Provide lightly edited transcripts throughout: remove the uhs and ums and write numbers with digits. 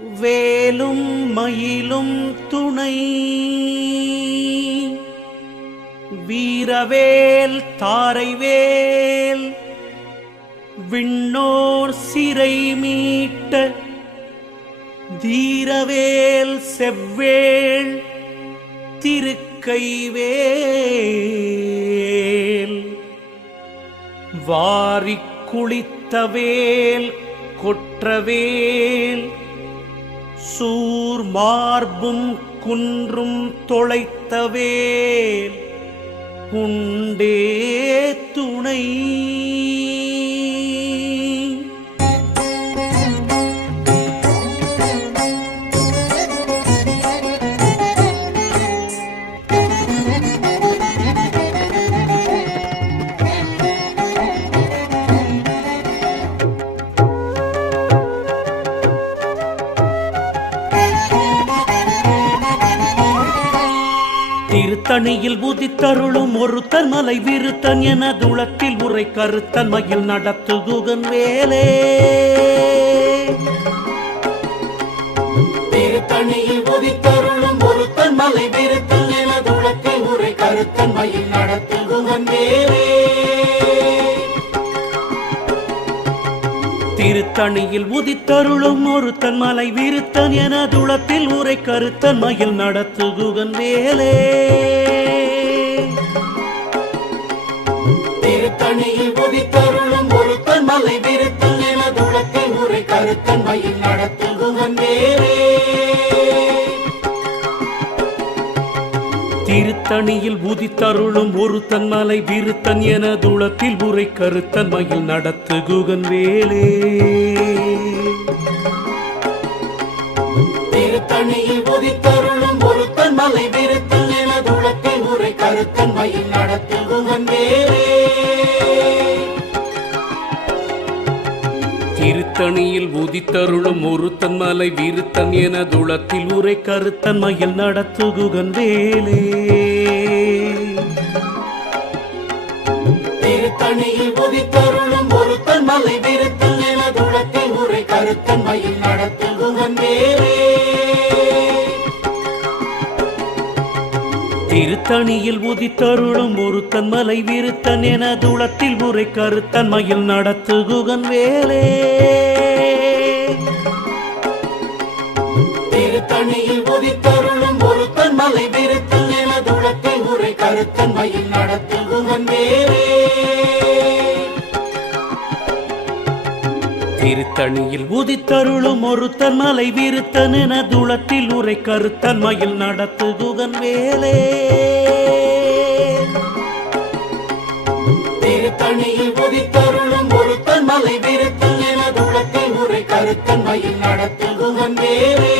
வேலும் மயிலும் துணை வீரவேல் தாரைவேல் விண்ணோர் சிறை மீட்ட தீரவேல் செவ்வேள் திருக்கைவேல் வாரிக் குளித்தவேல் கொற்றவேல் சூர் மார்பும் குன்றும் தொலைத்தவேல் உண்டே துணை. திருத்தணியில் உதித்தருளும் ஒருத்தன் மலை விருத்தன் என துளத்தில் உரை கருத்தன் மயில் நடத்துகுகன் வேலே. திருத்தணியில் உதித்தருளும் ஒருத்தன் மலை விருத்தன் என துளத்தில் உரை கருத்தன் மயில் நடத்துகுகன் வேலே. திருத்தணியில் உதித்தருளும் ஒருத்தன் மலை விருத்தன் என துளத்தில் உரை கருத்தன் மயில் நடத்துகுகன் வேலே. திருத்தணியில் உதித்தருளும் ஒருத்தன் மலை விருத்தன் என துளத்தில் உரை கருத்தன் மயில் நடத்துகுகன் வேலே. திருத்தணியில் உதித்தருளும் ஒருத்தன் மலை விருத்தன் என துளத்தில் உரை கருத்தன் மயில் நடத்துகுகன் வேலே. திருத்தணியில் உதித்தருளும் ஒருத்தன் மலை விருத்தன் என துளத்தில் உரை கருத்தன் மயில் நடத்துகுகன் வேலே. திருத்தணியில் உதித்தருளும் ஒருத்தன் மலை விருத்தன் என துளத்தில் உரை கருத்தன் மயில் நடத்துகுகன் வேலே. திருத்தணியில் உதித்தருளும் ஒருத்தன் மலை விருத்தன் என துளத்தில் உரை கருத்தன் மயில் நடத்துகுகன் வேலே. திருத்தணியில் உதித்தருளும் ஒருத்தன் மலை விருத்தன் என துளத்தில் உரை கருத்தன் மயில் நடத்துகுகன் வேலே. திருத்தணியில் உதித்தருளும் ஒருத்தன் மலை விருத்தன் என துளத்தில் உரை கருத்தன் மயில் நடத்துகுகன் வேலே. திருத்தணியில் உதித்தருளும் ஒருத்தன் மலை விருத்தன் என துளத்தில் உரை கருத்தன் மயில் நடத்துகுகன் வேலே. திருத்தணியில் உதித்தருளும் ஒருத்தன் மலை விருத்தன் என துளத்தில் உரை கருத்தன் மயில் நடத்துகுகன் வேலே.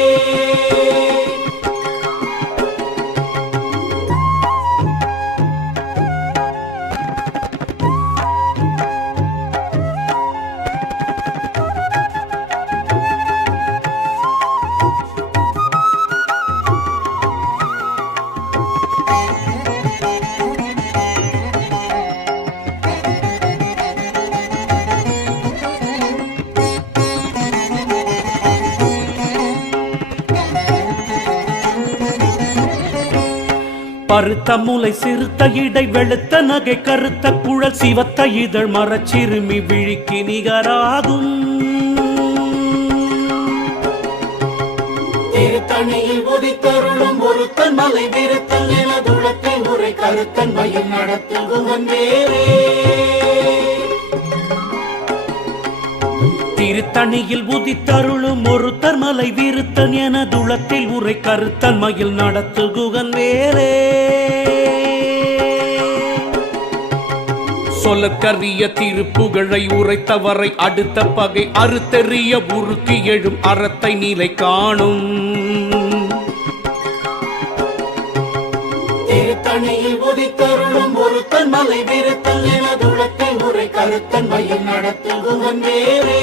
பருத்த முலை சிறுத்த இடை வெளுத்த நகை கருத்த குழல் சிவத்த இதழ் மரச்சிறுமி விழிக்கு நிகராகும். திருத்தணியில் உதித்தருளும் ஒருத்தன் மலை விருத்தன் என துளத்தில் உரை கருத்தன் மயில் நடத்துகுகன் வேலே. திருத்தணியில் உதித்தருளும் ஒருத்தர் மலை விருத்தன் என துளத்தில் உரை கருத்தன் மயில் நடத்துகுகன் வேலே. சொல்லற்கரிய திருப்புகழை உரைத்தவரை அடுத்த பகை அறுத்தெறிய உருக்கி எழும் அறத்தை நிலை காணும். திருத்தணியில் உதித்தருளும் ஒருத்தன் மலை விருத்தன் என துளத்தில் உரை கருத்தன் மயில் நடத்துகுகன் வேலே.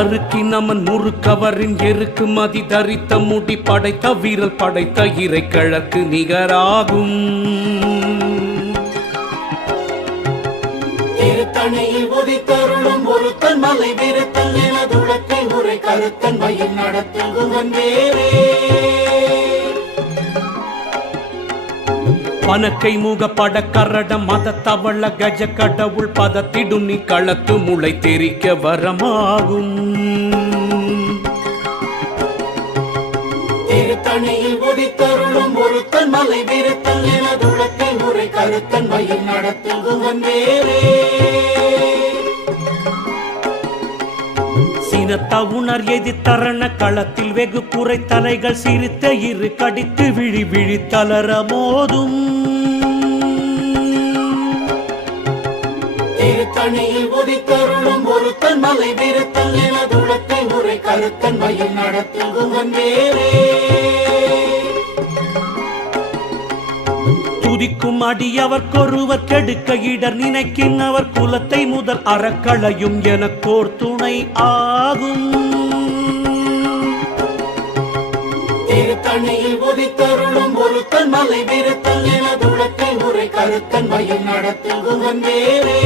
அறுக்கி நமன் முறுக்கவரின் எருக்கு மதி தரித்த முடி படைத்த வீரல் படைத்த இறை கிழக்கு நிகராகும். திருத்தணியில் உதித்தருளும் ஒருத்தன் மலை விருத்தல் எனதுளத்தை முறை கருத்தன்மையில் நடத்தும் குகன் வேறே பனக்கை முக பட கரடம் மத தவள கஜ கடவுள் பதத்திடும் நீ களத்து முளை தெரிக்க வரமாகும் திருத்தணியில் உதித்தருளும் ஒருத்தன் மலை விருத்தல் எனதுளத்தை முறை கருத்தன்மையில் நடத்தும் குகன் வேறே சினத்தவுணர் எதிர்த்தரண களத்தில் வெகு குறை தலைகள் சிரித்த இரு கடித்து விழி விழி தளர மோதும் திருத்தணியில் உதித்தருளும் ஒருத்தன் மலை விருத்தல் எனதுளத்தை முறை கருத்தன்மையில் நடத்தும் குகன் வேறே துதிக்கும் அடியவர்க்கொருவர் கெடுக்க இடர் நினைக்கின் அவர் குலத்தை முதல் அறக்களையும் எனக்கோர் துணை ஆகும் திருத்தணியில் உதித்தருளும் ஒருத்தன் மலை விருத்தல் எனதுளத்தை முறை கருத்தன்மையில் நடத்தும் குகன் வேறே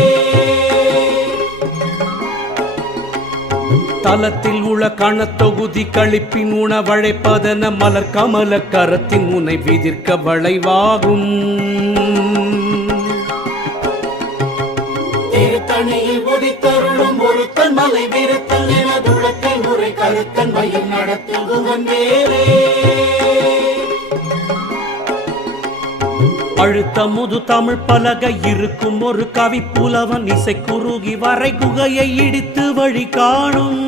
தலத்தில் உள்ள கணத்தொகுதி கழிப்பின் உணவழைப்பதன மலர் கமல கரத்தின் முனை விதிர்க்க வளைவாகும் திருத்தணியில் உதித்தருளும் ஒருத்தன் மலை விருத்தல் எனதுளத்தை முறை கருத்தன்மையில் நடத்தும் குகன் வேறே அழுத்த முது தமிழ் பலகை இருக்கும் ஒரு கவி புலவன் இசை குறுகி வரை குகையை இடித்து வழி காணும்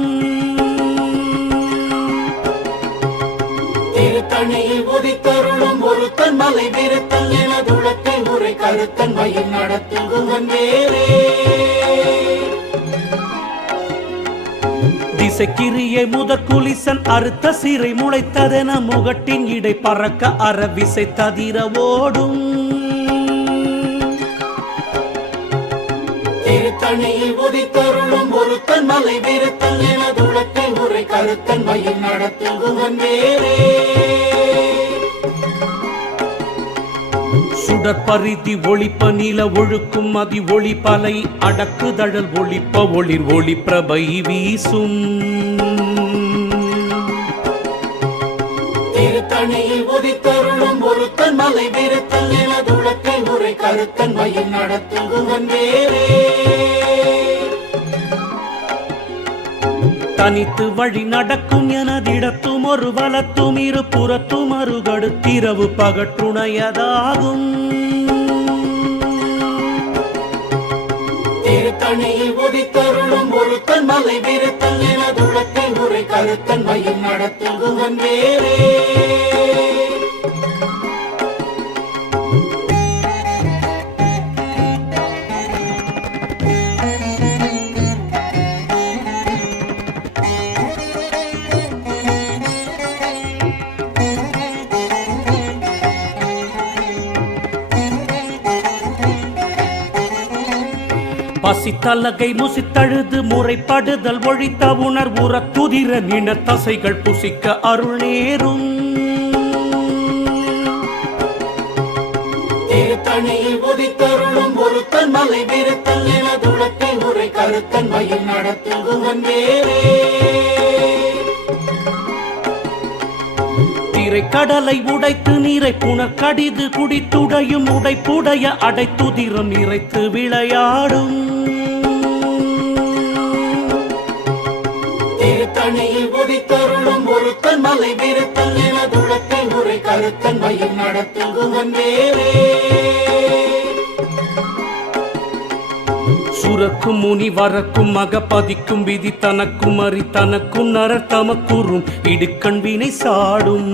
திருத்தணியில் உதித்தருளும் ஒருத்தன் மலை விருத்தல் எனதுளத்தை முறை கருத்தன்மையில் நடத்தும் குகன் வேறே திசைக்கிரியை முதற்குலிசன் அறுத்த சிறை முளைத்ததென முகட்டின் இடை பறக்க அறவிசை ததிர ஓடும் திருத்தணியில் உதித்தருளும் ஒருத்தன் மலை விருத்தல் எனதுளத்தை முறை கருத்தன்மையில் நடத்தும் குகன் வேறே சுடற்பரிதி ஒளிப்ப நில ஒழுக்கும் மதி ஒளிப்பலை அடக்குதழல் ஒளிப்ப ஒளிர் ஒளிப்பிரபை வீசும் திருத்தணியில் உதித்தருளும் ஒருத்தன் மலை விருத்தல் எனதுளத்தை முறை கருத்தன்மையில் நடத்தும் குகன் வேறே தனித்து வழி நடக்கும் எனதிடத்தும் ஒரு வலத்தும் இரு புறத்தும் அருகடுத்திரவு பகற்றுணையதாகும் திருத்தணியில் உதித்தருளும் ஒருத்தன் மலை விருத்தல் எனதுளத்தை முறை கருத்தன்மையில் நடத்தும் குகன் வேறே பசித்தலகை முசித்தழுது முறைப்படுதல் ஒழித்த உணர்வுற துதிர நின தசைகள் புசிக்க அருள் நேரும் திருத்தணியில் உதித்தருளும் ஒருத்தன் மலை விருத்தல் எனதுளத்தை முறை கருத்தன்மையில் நடத்தும் குகன் வேறே திரை கடலை உடைத்து நீரை புனர் கடிது குடித்துடையும் உடைப்புடைய அடைத்துதிரம் நிறைத்து விளையாடும் திருத்தணியில் உதித்தருளும் ஒருத்தன் மலை விருத்தல் எனதுளத்தை முறை கருத்தன்மையில் நடத்தும் குகன் வேறே சுரக்கும் முனி வரக்கும் மகப்பதிக்கும் விதி தனக்கும் அறி தனக்கும் நரர் தமக்குறும் இடுக்கண் வினை சாடும்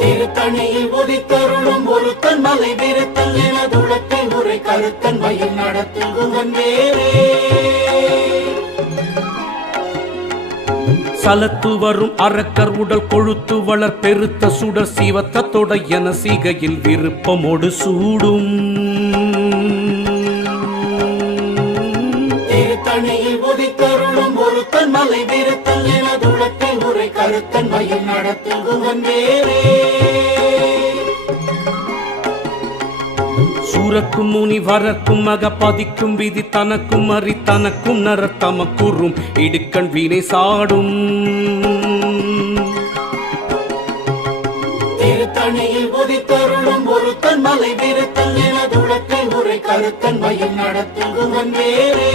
திருத்தணியில் உதித்தருளும் ஒருத்தன் மலை விருத்தல் எனதுளத்தை முறை கருத்தன்மையில் நடத்தும் குகன் வேறே சலத்து வரும் அரக்கர் உடல் கொழுத்து வளர் பெருத்த சுடர் சிவத்தொட என சிகையில் விருப்பமோடு சூடும் திருத்தணியில் உதித்தருளும் ஒருத்தன் மலை விருத்தல் எனதுளத்தை முறை கருத்தன்மையில் நடத்தும் குகன் வேறே உறக்கும் முனி வரக்கும் மகப்பதிக்கும் விதி தனக்கும் அறி தனக்கும் நர தமக்குறும் இடுக்கண் வீணை சாடும் திருத்தணியில் உதித்தருளும் ஒருத்தன் மலை விருத்தல் எனது உலக்கை முறை கருத்தன் மயில் நடத்தும் குகன் வேறே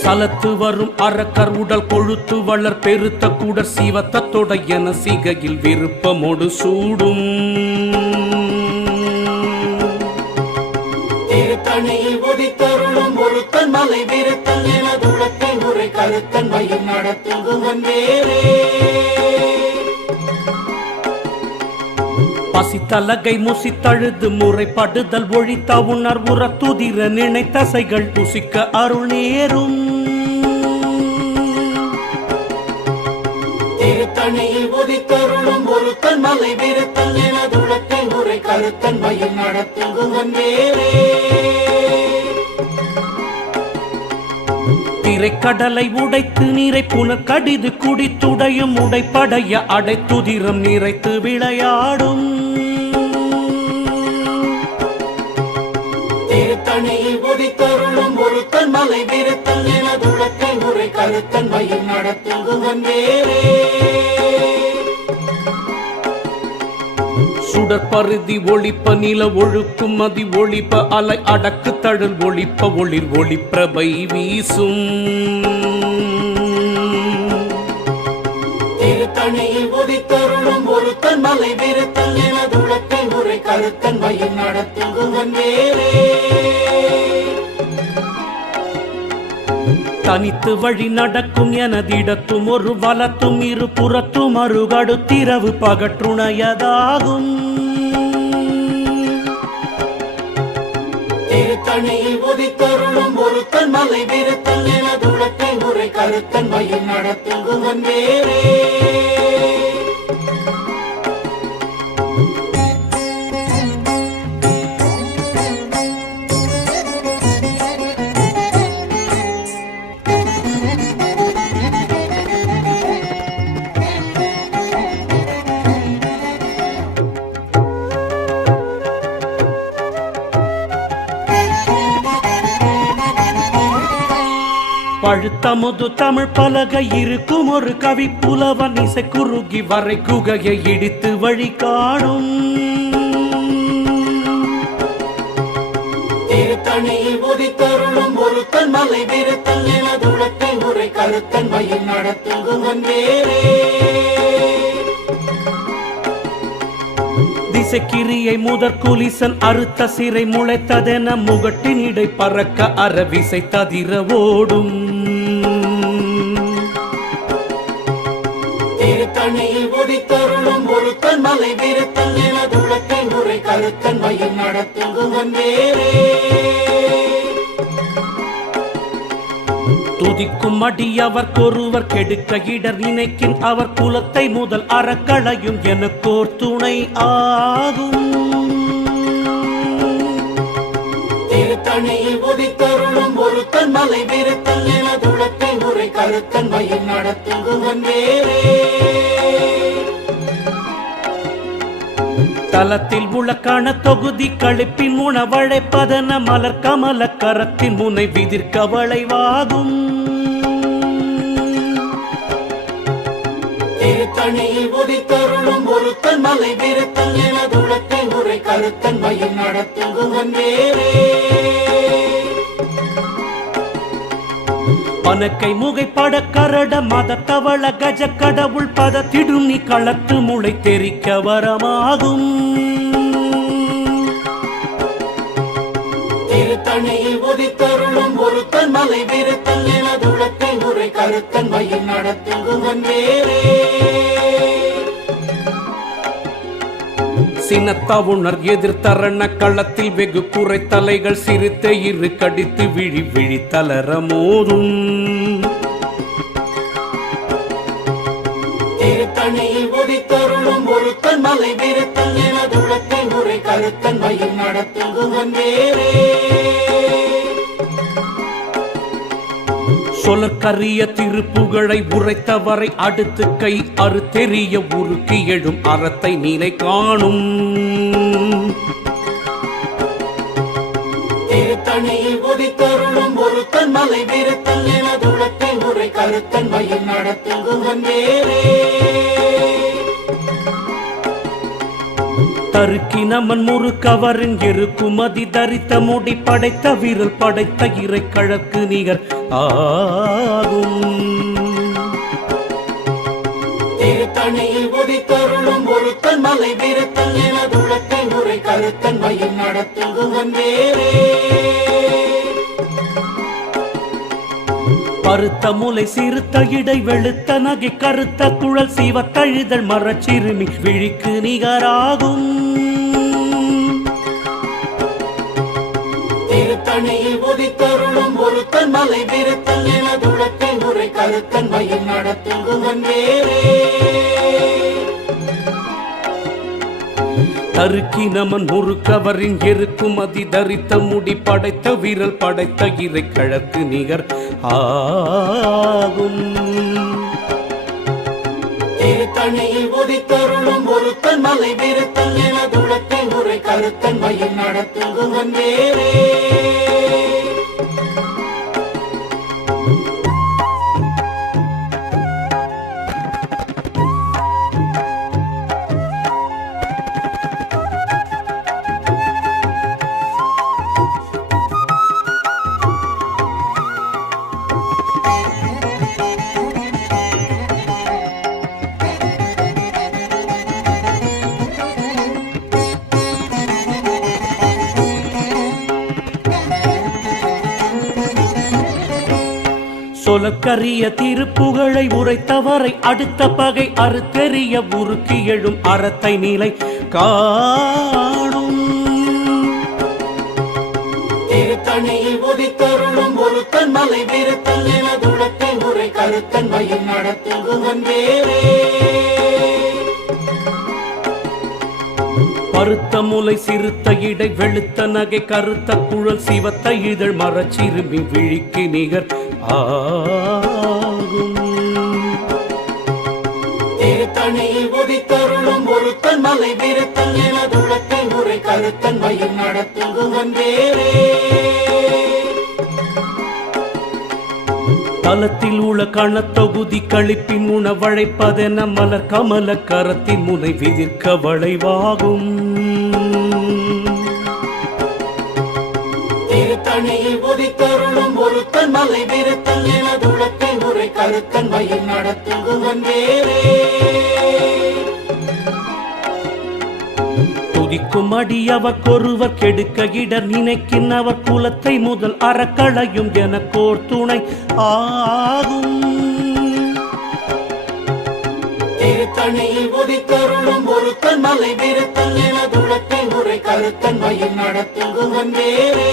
சலத்து வரும் அறக்கர் உடல் கொழுத்து வளர் பெருத்த கூடர் சீவத்தொட என சிகையில் விருப்பமோடு சூடும் திருத்தணியில் உதித்தருளும் ஒருத்தன் மலை விருத்தல் எனது உலக்கை முறை கருத்தன் மயில் நடத்தும் குகன் வேறே பசித்தலகை முசித்தழுது முறைப்படுதல் ஒழித்த உணர்வுற துதிர நினைத்தசைகள் புசிக்க அருள் நேரும் திருத்தணியில் உதித்தருளும் ஒருத்தன் மலை விருத்தல் எனது உலக்கை முறை கருத்தன் மயில் நடத்தும் குகன் வேறே திரைக்கடலை உடைத்து நீரை புனர் கடிது குடித்துடையும் உடைப்படைய அடைத்துதிரம் நிறைத்து விளையாடும் திருத்தணியில் உதித்தருளும் ஒருத்தன் மலை விருத்தல் எனது உலக்கை முறை கருத்தன் மயில் நடத்தும் குகன் வேறே சுடற்பருதி ஒளிப்ப நில ஒழுக்கும் மதி ஒளிப்ப அலை அடக்கு தழல் ஒளிப்ப ஒளிர் ஒளிப்பிரபை வீசும் திருத்தணியில் உதித்தருளும் ஒருத்தன் மலை விருத்தல் எனது உலக்கை முறை கருத்தன் மயில் நடத்தும் குகன் வேறே தனித்து வழி நடக்கும் எனதிடத்தும் ஒரு வலத்தும் இரு புறத்தும் அருகடுத்திரவு பகற்றுணையதாகும் திருத்தணியில் உதித்தருளும் ஒருத்தன் மலை விருத்தல் எனது உலக்கை முறை கருத்தன் மயில் நடத்தும் குகன் வேறே பழுத்தமுது தமிழ் பலகை இருக்கும் ஒரு கவி புலவன் இசை குறுகி வரை குகையை இடித்து வழி காணும் திருத்தணியில் உதித்தருளும் ஒருத்தன் மலை விருத்தல் எனது உலக்கை முறை கருத்தன் மயில் நடத்தும் குகன் வேறே திசைக்கிரியை முதற் குலிசன் அறுத்த சிறை முளைத்ததென முகட்டின் இடை பறக்க அறவிசை ததிர ஓடும் திருத்தணியில் உதித்தருளும் ஒருத்தன் மலை விருத்தல் எனது உலக்கை முறை கருத்தன் மயில் நடத்தும் குகன் வேறே துதிக்கும் அடியவர்க்கொருவர் கெடுக்க இடர் நினைக்கின் அவர் குலத்தை முதல் அறக்களையும் எனக்கோர் துணை ஆகும் திருத்தணியில் உதித்தருளும் ஒருத்தன் மலை விருத்தல் எனது உலக்கை முறை கருத்தன் மயில் நடத்தும் குகன் வேறே தலத்தில் உளக்கான தொகுதி கழிப்பின் உணவழைப்பதன மலர் கமல கரத்தின் முனை விதிர்க்க வளைவாகும் திருத்தணியில் உதித்தருளும் ஒருத்தன் மலை விருத்தல் எனது உலக்கை முறை கருத்தன் மயில் நடத்தும் குகன் வேறே பனக்கை முகைப்பட கரட மத தவள கஜ கடவுள் பத திடுமி களத்து முளை தெரிக்க வரமாகும் திருத்தணியில் உதித்தருளும் ஒருத்தன் மலை விருத்தல் எனது உலக்கை முறை கருத்தன் மயில் நடத்தும் குகன் வேறே சினத்தவுணர் எதிர்த்தரண களத்தில் வெகு குறை தலைகள் சிரித்த இரு கடித்து விழி விழி தளர மோதும் திருத்தணியில் உதித்தருளும் ஒருத்தன் மலை விருத்தல் எனது உலக்கை முறை கருத்தன் மயில் நடத்தும் குகன் வேறே சொலற்கரிய திருப்புகழை உரைத்தவரை அடுத்து கை அறுத்தெறிய உருக்கி எழும் அறத்தை நிலை காணும். திருத்தணியில் உதித்தருளும் ஒருத்தன் மலை விருத்தல் எனதுளத்தை உரை கருத்தன் மயில் நடத்தில் குகன் வேறே. தருக்கினமன் முறுக்கவரின் இருக்குமதி தரித்த முடி படைத்த விரல் படைத்த இறை கழற்கு நிகர் ஆகும். திருத்தணியில் உதித்தருளும் ஒருத்தன் மலை விருத்தல் எனதுளத்தை உரை கருத்தன் மயில் நடத்தில் குகன் வேறே. பருத்த முலை சிறுத்த இடை வெளுத்த நகை கருத்த குழல் சீவத்தழுதல் மரச்சிறுமி விழிக்கு நிகராகும். திருத்தணியில் உதித்தருளும் ஒருத்தன் மலை விருத்தல் எனதுளத்தை உரை கருத்தன் மயில் நடத்தில் குகன் வேறே. தருக்கினமன் முறுக்கவரின் இருக்குமதி தரித்த முடி படைத்த விரல் படைத்த இறை கழற்கு நிகர் ஆகும். திருத்தணியில் உதித்தருளும் ஒருத்தன் மலை விருத்தல் எனதுளத்தை உரை கருத்தன் மயில் நடத்தில் குகன் வேறே. சொலற்கரிய திருப்புகழை உரைத்தவரை அடுத்த பகை அறுத்தெறிய உருக்கி எழும் அறத்தை நிலை காணும். திருத்தணியில் உதித்தருளும் ஒருத்தன் மலை விருத்தல் எனதுளத்தை உரை கருத்தன் மயில் நடத்தில் குகன் வேறே. பருத்த முலை சிறுத்த இடை வெளுத்த நகை கருத்த குழல் சிவத்த இதழ் மரச்சிறுமி விழிக்கு நிகர் ஆகும். திருத்தணியில் உதித்தருளும் ஒருத்தன் மலை விருத்தல் எனதுளத்தை உரை கருத்தன் மயில் நடத்தில் குகன் வேறே. தலத்தில் உள்ள கணத்தொகுதி கழிப்பின் உணவழைப்பதென மலர் கமல கரத்தின் முனை விதிர்க்க வளைவாகும். திருத்தணியில் உதித்தருளும் ஒருத்தன் மலை விருத்தல் எனதுளத்தை உரை கருத்தன் மயில் நடத்தில் குகன் வேறே. துதிக்கும் அடியவர்க்கொருவர் கெடுக்க இடர் நினைக்கின்றவர் குலத்தை முதல் அறக்களையும் எனக்கோர் துணை ஆகும். திருத்தணியில் உதித்தருளும் ஒருத்தன் மலை விருத்தல் எனதுளத்தை உரை கருத்தன் மயில் நடத்தில் குகன் வேறே.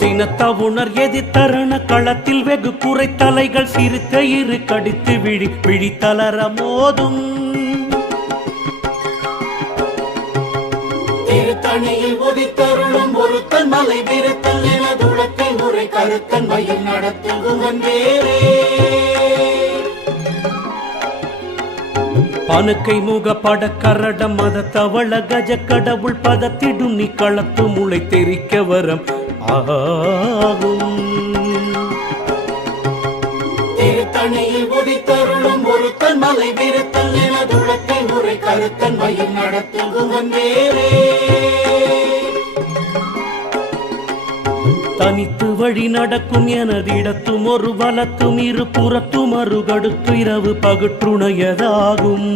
சினத்தவுணர் எதிர்த்தரண களத்தில் வெகு குறை தலைகள் சிரித்த இரு கடித்து விழித்தளர மோதும். திருத்தணியில் உதித்தருளும் ஒருத்தன் மலை விருத்தல் எனதுளத்தை உரை கருத்தன் மயில் நடத்தில் குகன் வேறே. பனுக்கை முக படக்கரட மத தவள கஜ கடவுள் பதத்திடும் நீ களத்து முளை தெரிக்க வரம் ஆகும். திருத்தணியில் உதித்தருளும் ஒருத்தன் மலை விருத்தல் எனதுளத்தை உரை கருத்தன் மயில் நடத்தில் குகன் வேறே. தனித்து வழி நடக்கும் எனதிடத்தும் ஒரு வலத்தும் இரு புறத்தும் அருகடுத்து இரவு பகற்றுணையதாகும்.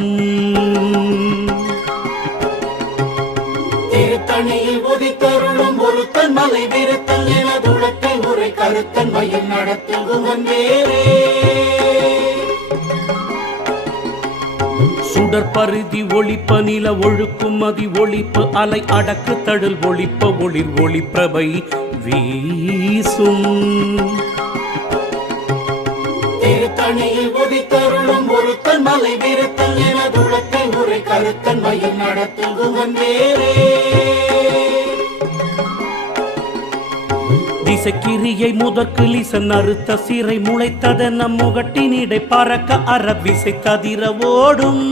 திருத்தணியில் உதித்தருளும் ஒருத்தன் மலை விருத்தல் எனதுளத்தை உரை கருத்தன் மயில் நடத்தில் குகன் வேறே. சுடற்பருதி ஒளிப்ப நில ஒழுக்கும் மதி ஒளிப்பு அலை அடக்கு தடல் ஒளிப்ப ஒளிர் ஒளிப்பிரபை வீசும். திருத்தணியில் உதித்தருளும் ஒருத்தன் மலை விருத்தல் எனதுளத்தை உரை கருத்தன் மயில் நடத்தில் குகன் வேறே. திசைக்கிரியை முதற்கிளிசன் அறுத்த சிறை முளைத்ததென முகட்டினிடை பறக்க அறவிசை ததிர ஓடும்.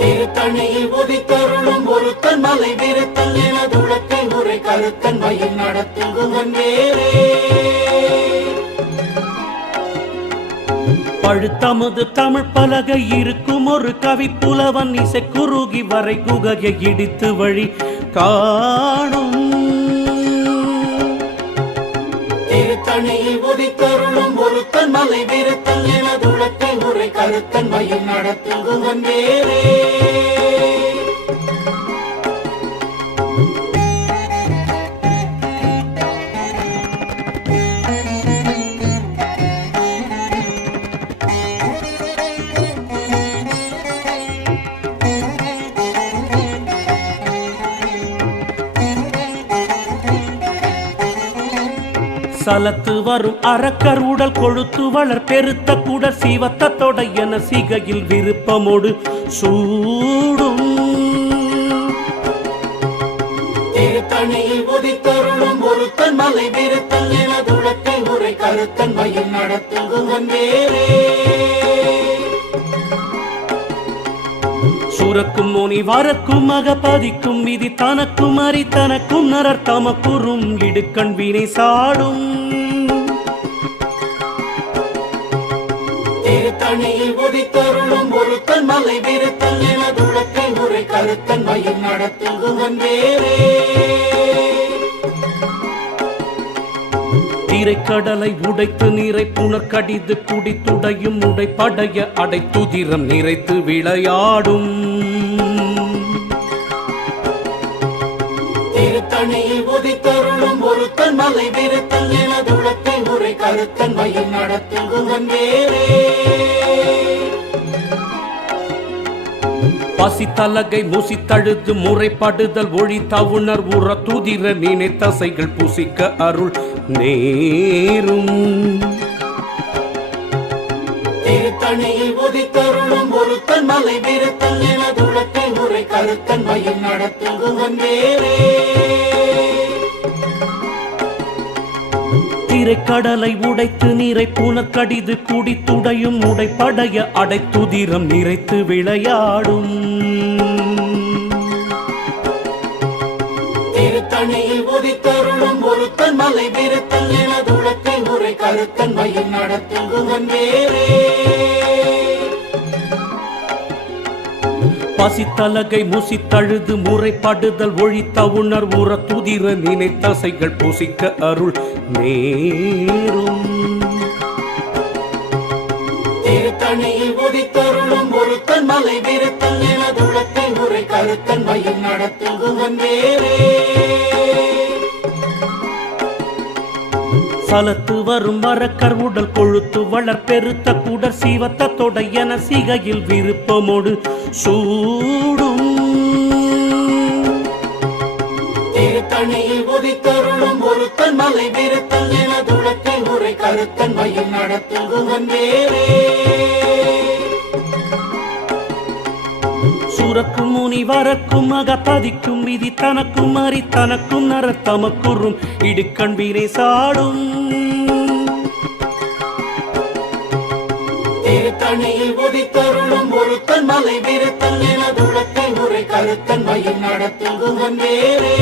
திருத்தணியில் உதித்தருளும் ஒருத்தன் மலை விருத்தல் எனது உலக்கை முறை கருத்தன் மயில் நடத்தும் குகன் வேறே. பழுத்தமுது தமிழ் பலகை இருக்கும் ஒரு கவி புலவன் இசை குறுகி வரை குகையை இடித்து வழி காணும். திருத்தணியில் உதித்தருளும் ஒருத்தன் மலை விருத்தல் எனது உலக்கை முறை கருத்தன் மயில் நடத்தும் குகன் வேறே. சலத்து வரும் அரக்கர் உடல் கொழுத்து வளர் பெருத்த குடர் சீவத்த தொடை என சிகையில் விருப்பமோடு சூடும். திருத்தணியில் உதித்தருளும் ஒருத்தன் மலை விருத்தல் எனது உலக்கை முறை கருத்தன் மயில் நடத்தும் குகன் வேறே. சுரக்கும் முனி வரக்கும் அகபதிக்கும் விதி தனக்கும் அறி தனக்கும் நரர் தமக்குறும் இடுக்கண் வினை சாடும். திருத்தணியில் உதித்தருளும் ஒருத்தன் மலை விருத்தல் எனது உலக்கை முறை கருத்தன் மயில் நடத்தும் குகன் வேறே. திரைக்கடலை உடைத்து நீரை புனர் கடிது குடித்துடையும் உடைப்படைய அடைத்துதிரம் நிறைத்து விளையாடும். திருத்தணியில் உதித்தருளும் ஒருத்தன் மலை விருத்தல் எனது உலக்கை முறை கருத்தன் மயில் நடத்தும் குகன் வேறே. பசித்தலகை முசித்தழுது முறைப்படுதல் ஒழி தவுணர் உற துதிர நினைத்தசைகள் புசிக்க அருள் நேரும். திருத்தணியில் உதித்தருளும் ஒருத்தன் மலை விருத்தல் எனது உலக்கை முறை கருத்தன் மயில் நடத்தும் குகன் வேறே. திரைக்கடலை உடைத்து நீரை புனர் கடிது குடித்துடையும் உடைப்படைய அடைத்துதிரம் நிறைத்து விளையாடும். திருத்தணியில் உதித்தருளும் ஒருத்தன் மலை விருத்தல் எனது உலக்கை முறை கருத்தன் மயில் நடத்தும் குகன் வேறே. பசித்தலகை முசித்தழுது முறைப்படுதல் ஒழித்த உணர் உற துதிர நினைத்தசைகள் புசிக்க அருள் நேரும். திருத்தணியில் உதித்தருளும் ஒருத்தன் மலை விருத்தல் எனது உலக்கை முறை கருத்தன் மயில் நடத்தும் குகன் வேறே. சலத்து வரும் வரக்கர் உடல் கொழுத்து வளர் பெருத்த குடர் சீவத்த தொடை என சிகையில் விருப்பமோடு சூடும். திருத்தணியில் உதித்தருளும் ஒருத்தன் மலை விருத்தல் எனது உலக்கை முறை கருத்தன் மயில் நடத்தும் குகன் வேறே. சுரக்கும் முனி வரக்கும் அகபதிக்கும் விதி தனக்கும் அறி தனக்கும் நரர் தமக்குறும் இடுக்கண் வினை சாடும். திருத்தணியில் உதித்தருளும் ஒருத்தன் மலை விருத்தல் எனது உலக்கை முறை கருத்தன் மயில் நடத்தும் குகன் வேறே.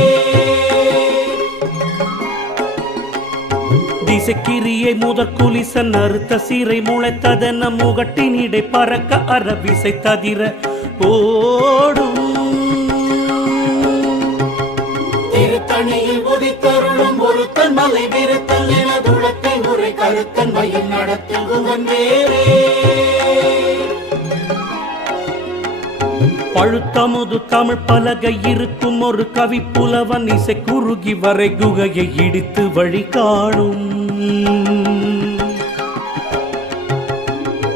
திசைக்கிரியை முதற்குலிசன் அறுத்த சிறை முளைத்ததென முகட்டினிடை பறக்க அறவிசை ததிர ஓடும். திருத்தணியில் உதித்தருளும் ஒருத்தன் மலை விருத்தல் எனது உலக்கை முறை கருத்தன் மயில் நடத்தும் குகன் வேறே. பழுத்தமுது தமிழ் பலகை இருக்கும் ஒரு கவி புலவன் இசை குறுகி வரை குகையை இடித்து வழி காணும்.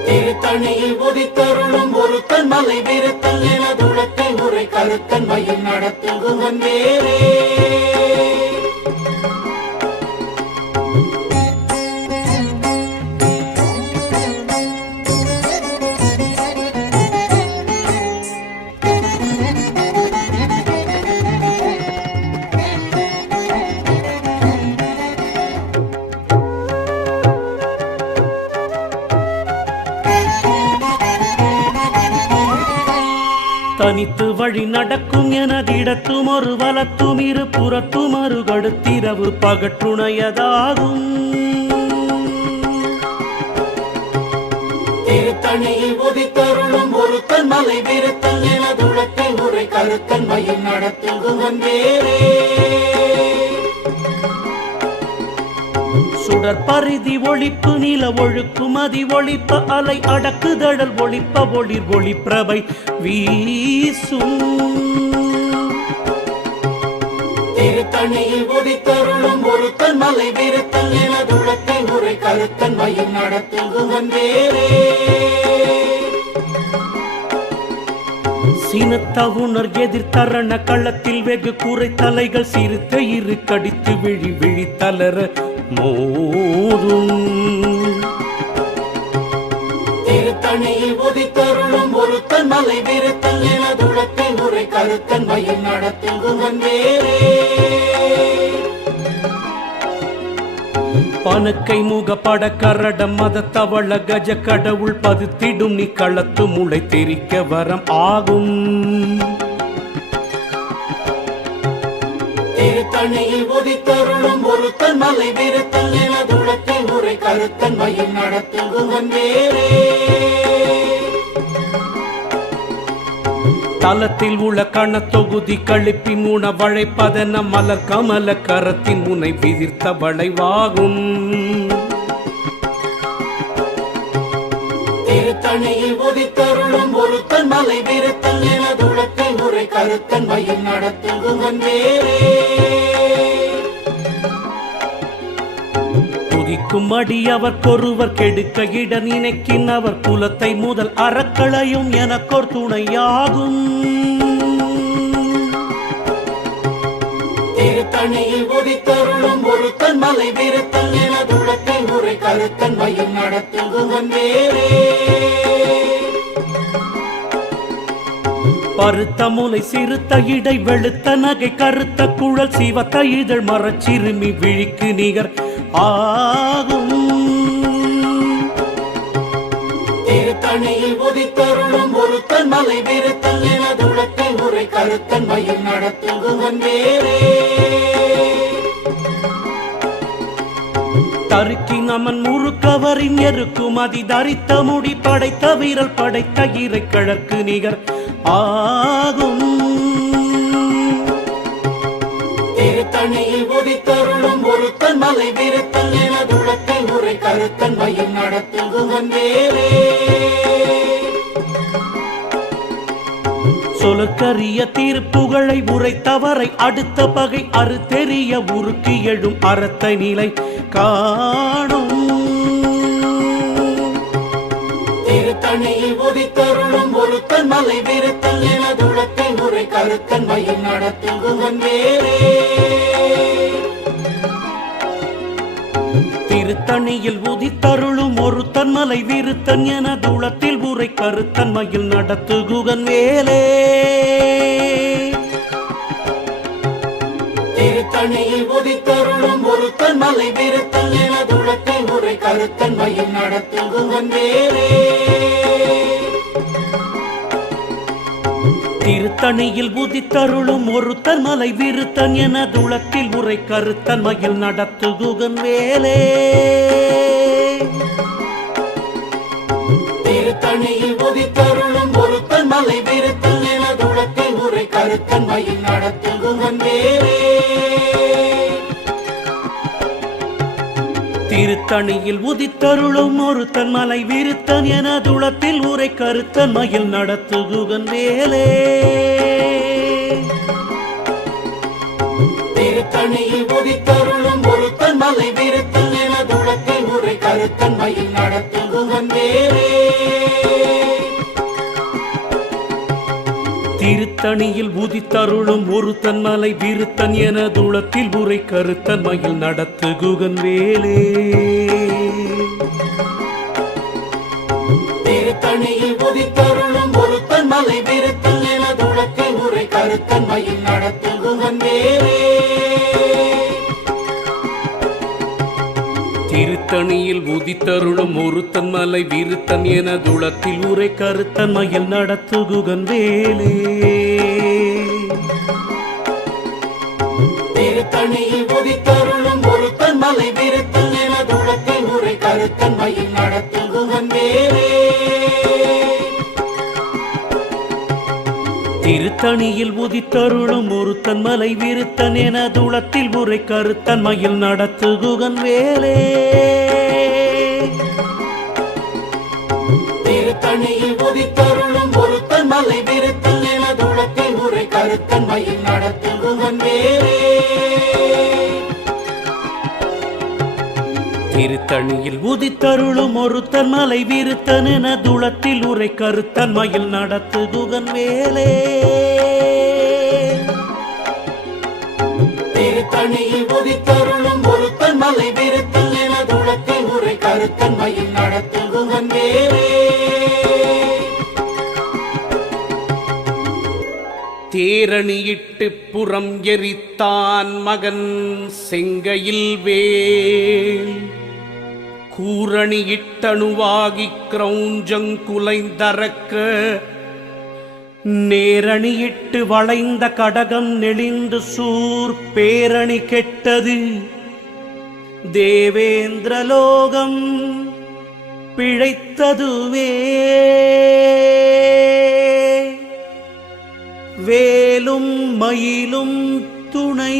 திருத்தணியில் உதித்தருளும் ஒருத்தன் மலை விருத்தல் எனது உலக்கை முறை கருத்தன் மயில் நடத்தும் குகன் வேறே. பணித்து வழி நடக்கும் எனதிடத்தும் ஒரு வலத்தும் இரு புறத்தும் அருகடுத்திரவு பகற்றுணையதாகும். திருத்தணியில் உதித்தருளும் ஒருத்தன் மலை விருத்தன் எனதுளத்தில் உரை கருத்தன் மயில் நடத்தும் குகன் வேறே. சுடற்பரிதி ஒழிப்பு நில ஒழுக்கும் அதி ஒழிப்ப அலை அடக்குதழல் ஒழிப்ப ஒளிர் ஒளிப்பிரபை வீசும். திருத்தணியில் உதித்தருளும் ஒருத்தன் மலை விருத்தன் எனதுளத்தில் உரை கருத்தன் மயில் நடத்தும் குகன் வேறே. சீனத்தவுணர் எதிர்த்தரண களத்தில் வெகு கூரை தலைகள் சிறுத்த இரு கடித்து விழி விழி தளர மோதும். திருத்தணியில் உதித்தருளும் ஒருத்தன் மலை விருத்தன் எனதுளத்தில் உரை கருத்தன் மயில் நடத்தும் குகன் வேறே. பனக்கை முகப்பட கரடம் மத தவள கஜ கடவுள் பதுத்திடும் நீ களத்து முளை தெரிக்க வரம் ஆகும். திருத்தணியில் உதித்தருளும் ஒருத்தன் மலை விருத்தன் எனதுளத்தில் உரை கருத்தன் மயில் நடத்தும் குகன் வேறே. தலத்தில் உள்ள கணத்தொகுதி கழிப்பி மூண வளைப்பதன மலர் கமல கரத்தின் முனை விதிர்த்த வளைவாகும். திருத்தணியில் உதித்தருளும் ஒருத்தன் மலை விருத்தன் எனதுளத்தில் உரை கருத்தன் மயில் நடத்தும் குகன் வேறே. துதிக்கும் அடி அவர் கொருவர் கெடுக்க இட நினைக்கின் அவர் குலத்தை முதல் அறக்களையும் எனக்கோர் துணையாகும். திருத்தணியில் உதித்தருளும் ஒருத்தன் மலை விருத்தன் எனதுளத்தில் உரை கருத்தன் மயில் நடத்தும் குகன் வேறே. பருத்த முலை சிறுத்த இடை வெளுத்த நகை கருத்த குழல் சிவத்த இதழ் மரச்சிறுமி விழிக்கு நிகர் ஆகும். திருத்தணியில் உதித்தருளும் ஒருத்தன் மலை விருத்தன் எனதுளத்தில் உரை கருத்தன் மயில் நடத்தும் குகன் வேறே. தருக்கி நமன் முறுக்கவரின் எருக்கும் அதி தரித்த முடி படைத்த வீரல் படைத்த இறை கிழக்கு நிகர் ஆகும். திருத்தணியில் உதித்தருளும் ஒருத்தன் மலை விருத்தன் எனதுளத்தில் உரை கருத்தன் மயில் நடத்தும் குகன் வேறே. சொலுக்கரிய தீர்ப்புகளை உரைத்தவரை அடுத்த பகை அறுத்தெறிய உருக்கி எழும் அறத்த நிலை காணும். திருத்தணியில் உதித்தருளும் ஒருத்தன் மலை விருத்தன் எனதுளத்தில் உரை கருத்தன் மயில் நடத்தும் குகன் வேறே. திருத்தணியில் உதித்தருளும் ஒருத்தன் மலை விருத்தன் என தூளத்தில் உரை கருத்தன் மயில் நடத்து குகன் வேலே. திருத்தணியில் உதித்தருளும் ஒருத்தன் மலை விருத்தன் எனதுளத்தில் உரை கருத்தன் மயில் நடத்தும் குகன் வேறே. திருத்தணியில் உதித்தருளும் ஒருத்தன் மலை விருத்தன் என துளத்தில் உரை கருத்தன் மயில் நடத்து குகன் வேலே. திருத்தணியில் உதித்தருளும் ஒருத்தன் மலை விருத்தன் எனதுளத்தில் உரை கருத்தன் மயில் நடத்தும் குகன் வேறே. திருத்தணியில் உதித்தருளும் ஒருத்தன் மலை விருத்தன் என துளத்தில் உரை கருத்தன் மயில் நடத்து குகன் வேலே. திருத்தணியில் உதித்தருளும் ஒருத்தன் மலை விருத்தன் எனதுளத்தில் உரை கருத்தன் மயில் நடத்தும் குகன் வேறே. திருத்தணியில் உதித்தருளும் ஒருத்தன் மலை விருத்தன் என துளத்தில் உரை கருத்தன் மயில் நடத்து குகன் வேலே. திருத்தணியில் உதித்தருளும் ஒருத்தன் மலை விருத்தன் எனதுளத்தில் உரை கருத்தன் மயில் நடத்தும் குகன் வேறே. திருத்தணியில் உதித்தருளும் ஒருத்தன் மலை விருத்தன் என துளத்தில் உரை கருத்தன் மயில் நடத்துகுகன் வேலே. திருத்தணியில் உதித்தருளும் ஒருத்தன் மலை விருத்தன் என துளத்தில் உரை கருத்தன் மயில் நடத்துகுகன் வேலே. திருத்தணியில் உதித்தருளும் ஒருத்தன் மலை விருத்தன் என துளத்தில் உரை கருத்தன் மயில் நடத்துகுகன் வேலே. திருத்தணியில் உதித்தருளும் ஒருத்தன் மலை விருத்தன் என துளத்தில் உரை கருத்தன் மயில் நடத்துகுகன் வேலே. திருத்தணியில் உதித்தருளும் ஒருத்தன் மலை விருத்தன் என துளத்தில் உரை கருத்தன் மயில் நடத்துகுகன் வேலே. திருத்தணியில் உதித்தருளும் ஒருத்தன் மலை விருத்தன் என துளத்தில் உரை கருத்தன் மயில் நடத்துகுகன் வேலே. தேரணியிட்டு புறம் எரித்தான் மகன் செங்கையில் வேல் கூரணியிட்டணுவாகி கிரௌஞ்சங்குலைந்தறக்க நேரணியிட்டு வளைந்த கடகம் நெளிந்து சூர் பேரணி கெட்டது தேவேந்திரலோகம் பிழைத்ததுவே. வேலும் மயிலும் துணை